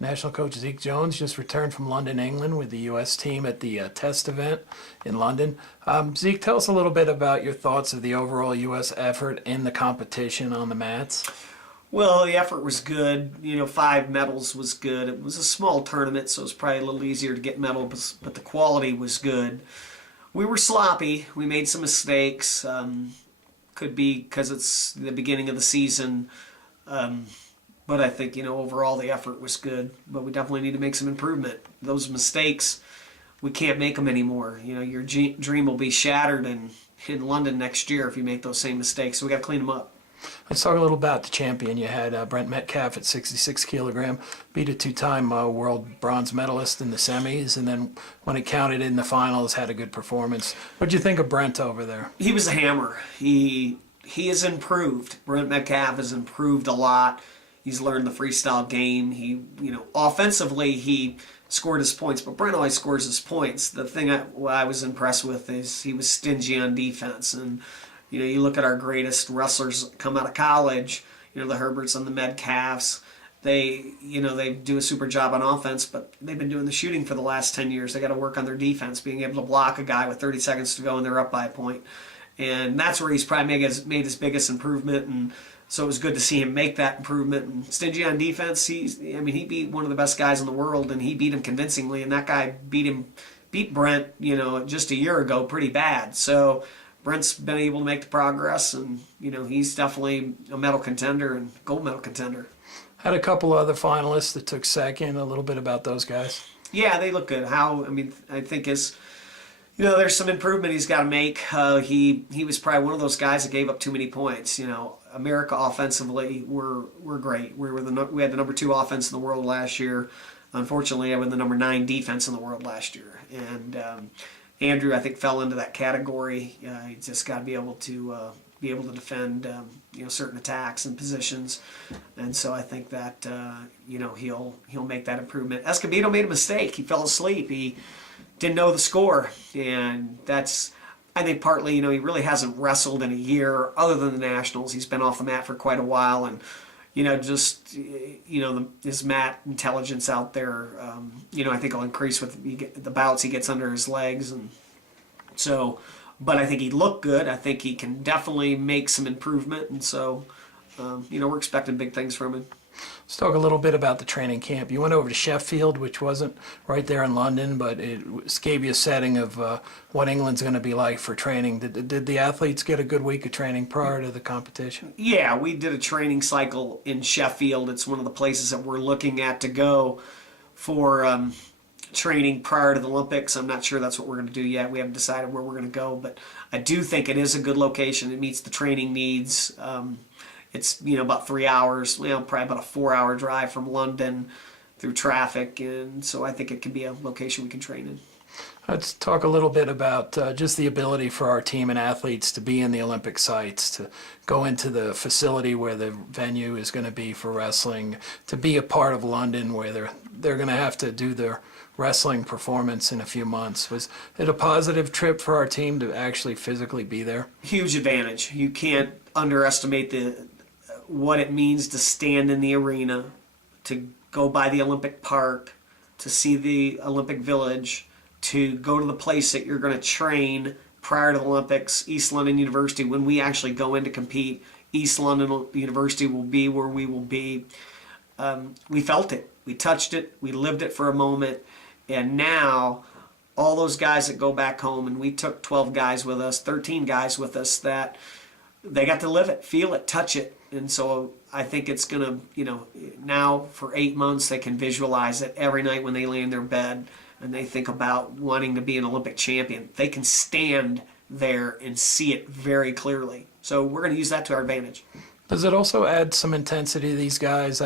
National Coach Zeke Jones just returned from London, England with the U.S. team at the test event in London. Zeke, tell us a little bit about your thoughts of the overall U.S. effort in the competition on the mats. Well, the effort was good. 5 medals was good. It was a small tournament, so it was probably a little easier to get medals, but the quality was good. We were sloppy. We made some mistakes. Could be because it's the beginning of the season. But I think, overall the effort was good. But we definitely need to make some improvement. Those mistakes, we can't make them anymore. Your dream will be shattered in London next year if you make those same mistakes. So we got to clean them up. Let's talk a little about the champion. You had Brent Metcalf at 66 kilogram, beat a two-time world bronze medalist in the semis, and then when it counted in the finals, had a good performance. What'd you think of Brent over there? He was a hammer. He has improved. Brent Metcalf has improved a lot. He's learned the freestyle game. Offensively, he scored his points, but Brent always scores his points. The thing I was impressed with is he was stingy on defense. And, you look at our greatest wrestlers come out of college, the Herberts and the Metcalfs, they do a super job on offense, but they've been doing the shooting for the last 10 years. They got to work on their defense, being able to block a guy with 30 seconds to go and they're up by a point. And that's where he's probably made his biggest improvement, and so it was good to see him make that improvement. And stingy on defense, he beat one of the best guys in the world, and he beat him convincingly. And that guy beat Brent, just a year ago, pretty bad. So Brent's been able to make the progress, and he's definitely a medal contender and gold medal contender. Had a couple other finalists that took second. A little bit about those guys. Yeah, they look good. I think there's some improvement he's got to make. He was probably one of those guys that gave up too many points. America offensively we're great. We had the number 2 offense in the world last year. Unfortunately, I had the number 9 defense in the world last year. And Andrew, I think, fell into that category. He just got to be able to defend certain attacks and positions. And so I think that he'll make that improvement. Escobedo made a mistake. He fell asleep. He didn't know the score, and that's, I think, partly, he really hasn't wrestled in a year other than the Nationals. He's been off the mat for quite a while, and his mat intelligence out there, I think will increase with the bouts he gets under his legs, and so, but I think he looked good. I think he can definitely make some improvement, and so, we're expecting big things from him. Let's talk a little bit about the training camp. You went over to Sheffield, which wasn't right there in London, but it gave you a setting of what England's going to be like for training. Did the athletes get a good week of training prior to the competition? Yeah, we did a training cycle in Sheffield. It's one of the places that we're looking at to go for training prior to the Olympics. I'm not sure that's what we're going to do yet. We haven't decided where we're going to go, but I do think it is a good location. It meets the training needs. It's about 3 hours, probably about a 4-hour drive from London through traffic, and so I think it could be a location we can train in. Let's talk a little bit about just the ability for our team and athletes to be in the Olympic sites, to go into the facility where the venue is going to be for wrestling, to be a part of London where they're going to have to do their wrestling performance in a few months. Was it a positive trip for our team to actually physically be there? Huge advantage. You can't underestimate what it means to stand in the arena, to go by the Olympic Park, to see the Olympic Village, to go to the place that you're going to train prior to the Olympics, East London University. When we actually go in to compete, East London University will be where we will be. We felt it. We touched it. We lived it for a moment. And now all those guys that go back home, and we took 12 guys with us, 13 guys with us, that they got to live it, feel it, touch it. And so I think it's going to, now for 8 months they can visualize it every night when they lay in their bed and they think about wanting to be an Olympic champion. They can stand there and see it very clearly. So we're going to use that to our advantage. Does it also add some intensity to these guys?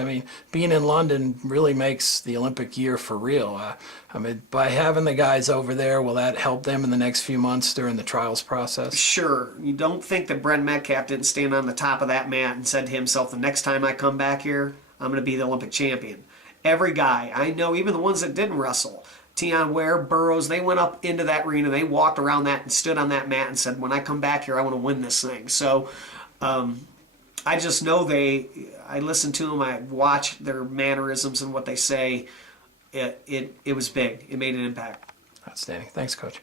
Being in London really makes the Olympic year for real. By having the guys over there, will that help them in the next few months during the trials process? Sure. You don't think that Brent Metcalf didn't stand on the top of that mat and said to himself, the next time I come back here, I'm going to be the Olympic champion. Every guy, I know, even the ones that didn't wrestle, Tion Ware, Burroughs, they went up into that arena, they walked around that and stood on that mat and said, when I come back here, I want to win this thing. So, I just know I listen to them, I watch their mannerisms and what they say. It was big. It made an impact. Outstanding. Thanks, Coach.